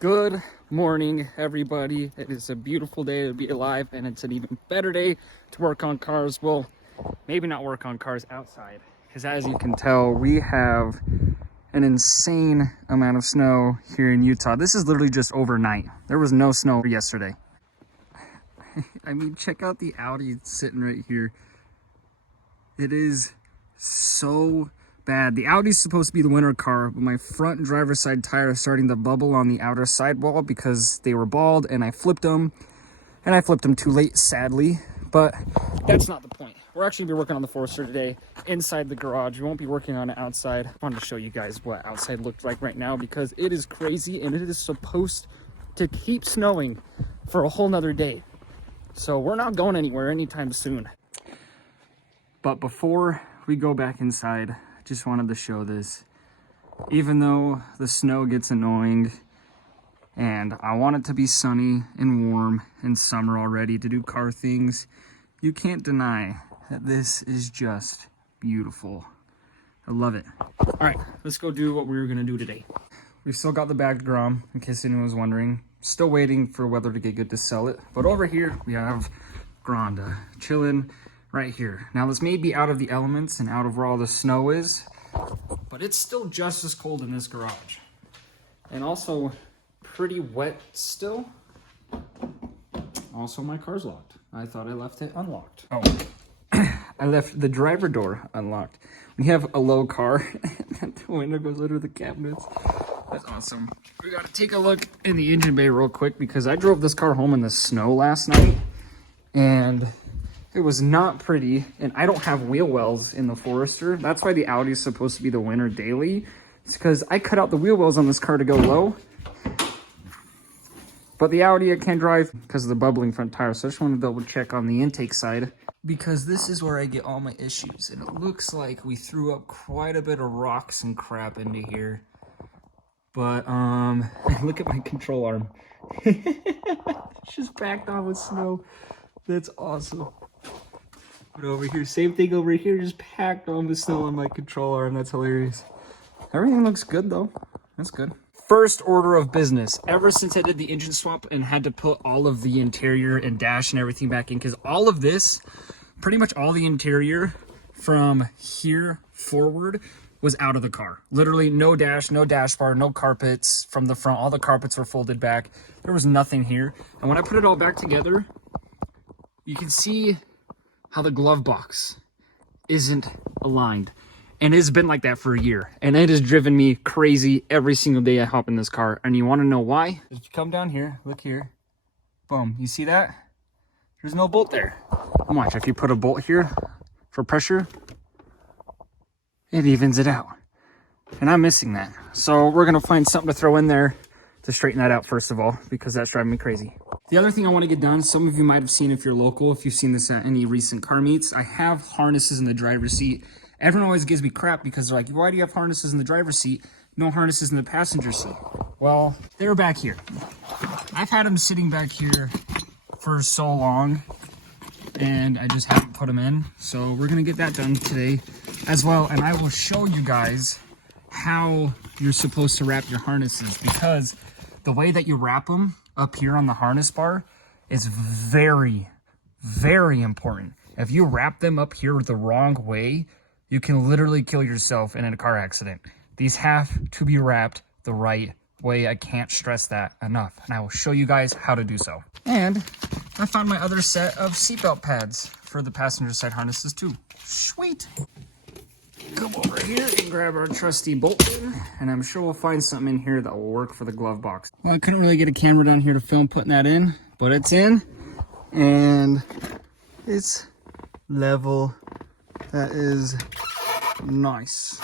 Good morning, everybody. It is a beautiful day to be alive, and it's an even better day to work on cars. Well, maybe not work on cars outside, because as you can tell, we have an insane amount of snow here in Utah. This is literally just overnight. There was no snow yesterday. I mean, check out the Audi sitting right here. It is so bad. The Audi's supposed to be the winter car, but my front driver's side tire is starting to bubble on the outer sidewall because they were bald, and I flipped them. And I flipped them too late, sadly. But that's not the point. We're actually be working on the Forester today inside the garage. We won't be working on it outside. I wanted to show you guys what outside looked like right now because it is crazy, and it is supposed to keep snowing for a whole nother day. So we're not going anywhere anytime soon. But before we go back inside, just wanted to show this. Even though the snow gets annoying and I want it to be sunny and warm in summer already to do car things, you can't deny that this is just beautiful. I love it. All right, let's go do what we were gonna do today. We've still got the bagged Grom, in case anyone was wondering. Still waiting for weather to get good to sell it. But over here, we have Gronda chilling right here. Now this may be out of the elements and out of where all the snow is, but it's still just as cold in this garage. And also pretty wet still. Also, my car's locked. I thought I left it unlocked. Oh, I left the driver door unlocked. We have a low car and the window goes under the cabinets. That's awesome. We gotta take a look in the engine bay real quick because I drove this car home in the snow last night and it was not pretty, and I don't have wheel wells in the Forester. That's why the Audi is supposed to be the winner daily. It's because I cut out the wheel wells on this car to go low. But the Audi I can't drive because of the bubbling front tire. So I just want to double check on the intake side because this is where I get all my issues. And it looks like we threw up quite a bit of rocks and crap into here. But look at my control arm. It's just packed on with snow. That's awesome. But over here, same thing over here, just packed on with snow on my control arm. That's hilarious. Everything looks good though. That's good. First order of business, ever since I did the engine swap and had to put all of the interior and dash and everything back in, because all of this, pretty much all the interior from here forward was out of the car. Literally no dash, no dash bar, no carpets from the front. All the carpets were folded back. There was nothing here. And when I put it all back together, you can see how the glove box isn't aligned. And it's been like that for a year. And it has driven me crazy every single day I hop in this car. And you want to know why? If you come down here, look here. Boom. You see that? There's no bolt there. And watch, if you put a bolt here for pressure, it evens it out. And I'm missing that. So we're going to find something to throw in there to straighten that out first of all, because that's driving me crazy. The other thing I want to get done, some of you might have seen if you're local, if you've seen this at any recent car meets, I have harnesses in the driver's seat. Everyone always gives me crap because they're like, why do you have harnesses in the driver's seat? No harnesses in the passenger seat. Well, they're back here. I've had them sitting back here for so long and I just haven't put them in. So we're going to get that done today as well. And I will show you guys how you're supposed to wrap your harnesses, because the way that you wrap them up here on the harness bar is very, very important. If you wrap them up here the wrong way, you can literally kill yourself in a car accident. These have to be wrapped the right way. I can't stress that enough. And I will show you guys how to do so. And I found my other set of seatbelt pads for the passenger side harnesses too. Sweet. Come over here and grab our trusty bolt pin, and I'm sure we'll find something in here that will work for the glove box. Well, I couldn't really get a camera down here to film putting that in, but it's in, and it's level. That is nice.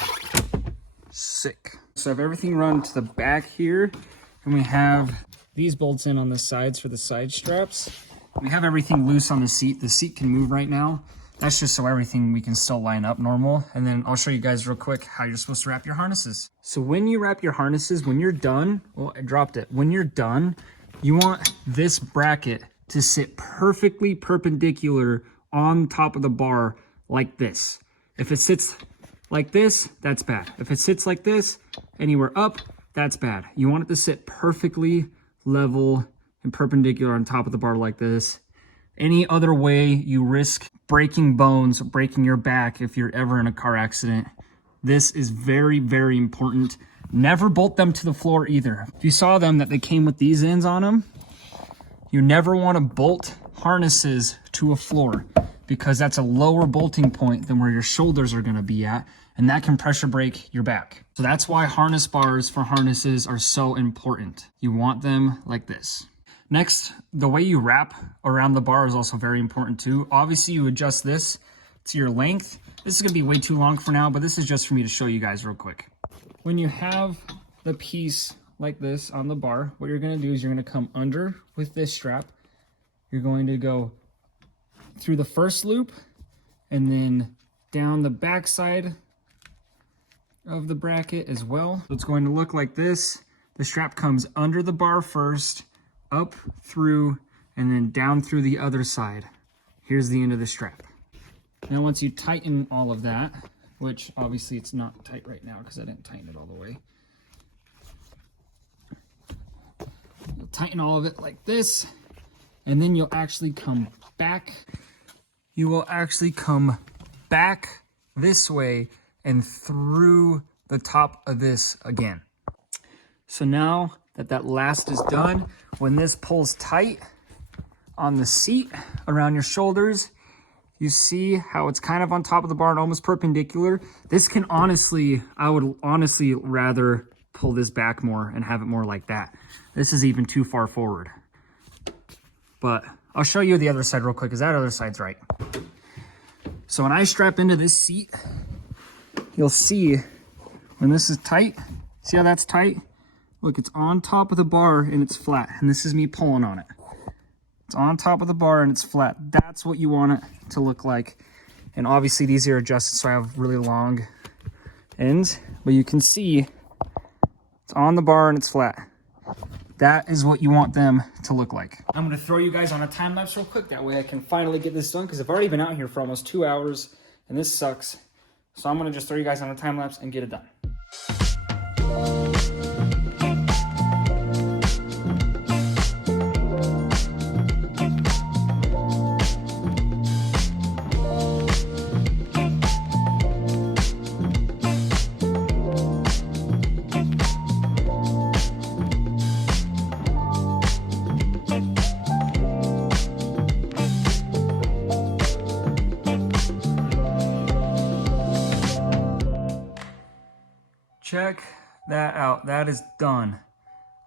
Sick. So I have everything run to the back here, and we have these bolts in on the sides for the side straps. We have everything loose on the seat. The seat can move right now. That's just so everything we can still line up normal. And then I'll show you guys real quick how you're supposed to wrap your harnesses. So when you wrap your harnesses, when you're done, well, I dropped it. When you're done, you want this bracket to sit perfectly perpendicular on top of the bar like this. If it sits like this, that's bad. If it sits like this, anywhere up that's bad. You want it to sit perfectly level and perpendicular on top of the bar like this. Any other way, you risk breaking bones, breaking your back if you're ever in a car accident. This is very, very important. Never bolt them to the floor either. If you saw them that they came with these ends on them, you never want to bolt harnesses to a floor because that's a lower bolting point than where your shoulders are going to be at, and that can pressure break your back. So that's why harness bars for harnesses are so important. You want them like this. Next, the way you wrap around the bar is also very important too. Obviously, you adjust this to your length. This is going to be way too long for now, but this is just for me to show you guys real quick. When you have the piece like this on the bar, what you're going to do is you're going to come under with this strap. You're going to go through the first loop and then down the back side of the bracket as well. So it's going to look like this. The strap comes under the bar first, up through, and then down through the other side. Here's the end of the strap. Now once you tighten all of that, which obviously it's not tight right now because I didn't tighten it all the way. You'll tighten all of it like this, and then you'll actually come back. You will actually come back this way and through the top of this again. So now that last is done, when this pulls tight on the seat around your shoulders, you see how it's kind of on top of the bar and almost perpendicular. This can honestly, I would honestly rather pull this back more and have it more like that. This is even too far forward. But I'll show you the other side real quick because that other side's right. So when I strap into this seat, you'll see when this is tight, see how that's tight? Look, it's on top of the bar and it's flat, and this is me pulling on it. It's on top of the bar and it's flat. That's what you want it to look like. And obviously these are adjusted so I have really long ends, but you can see it's on the bar and it's flat. That is what you want them to look like. I'm gonna throw you guys on a time lapse real quick. That way I can finally get this done because I've already been out here for almost 2 hours and this sucks. So I'm gonna just throw you guys on a time lapse and get it done. Check that out. That is done.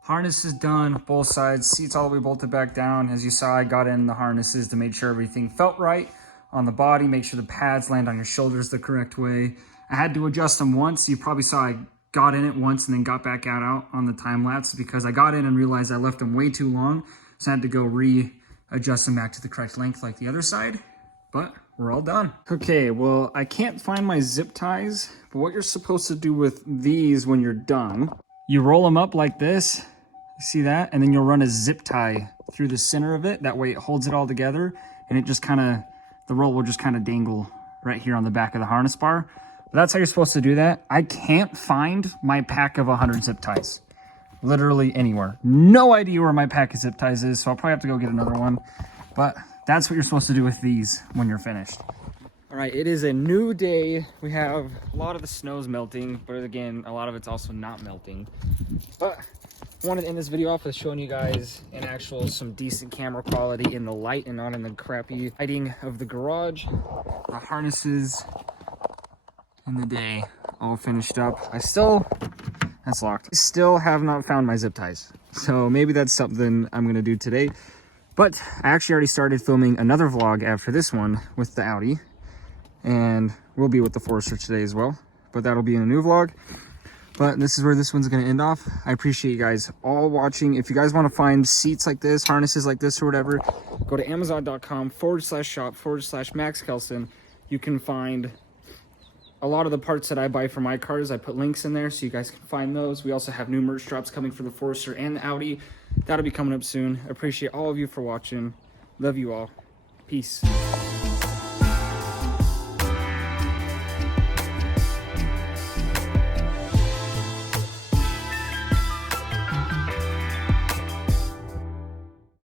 Harness is done, both sides. Seats all the way bolted back down. As you saw, I got in the harnesses to make sure everything felt right on the body, make sure the pads land on your shoulders the correct way. I had to adjust them once. You probably saw I got in it once and then got back out on the time lapse because I got in and realized I left them way too long. So I had to go readjust them back to the correct length like the other side, but we're all done. Okay, well, I can't find my zip ties, but what you're supposed to do with these when you're done, you roll them up like this, you see that? And then you'll run a zip tie through the center of it. That way it holds it all together and it just kind of, the roll will just kind of dangle right here on the back of the harness bar. But that's how you're supposed to do that. I can't find my pack of 100 zip ties. Literally anywhere. No idea where my pack of zip ties is, so I'll probably have to go get another one. But that's what you're supposed to do with these when you're finished. All right, it is a new day. We have a lot of the snow's melting, but again, a lot of it's also not melting. But I wanted to end this video off with showing you guys in actual some decent camera quality in the light and not in the crappy lighting of the garage. The harnesses in the day all finished up. That's locked. I still have not found my zip ties. So maybe that's something I'm gonna do today. But I actually already started filming another vlog after this one with the Audi. And we'll be with the Forester today as well. But that'll be in a new vlog. But this is where this one's going to end off. I appreciate you guys all watching. If you guys want to find seats like this, harnesses like this or whatever, go to amazon.com/shop/Max Kelson. You can find a lot of the parts that I buy for my cars. I put links in there so you guys can find those. We also have new merch drops coming for the Forester and the Audi. That'll be coming up soon. I appreciate all of you for watching. Love you all. Peace.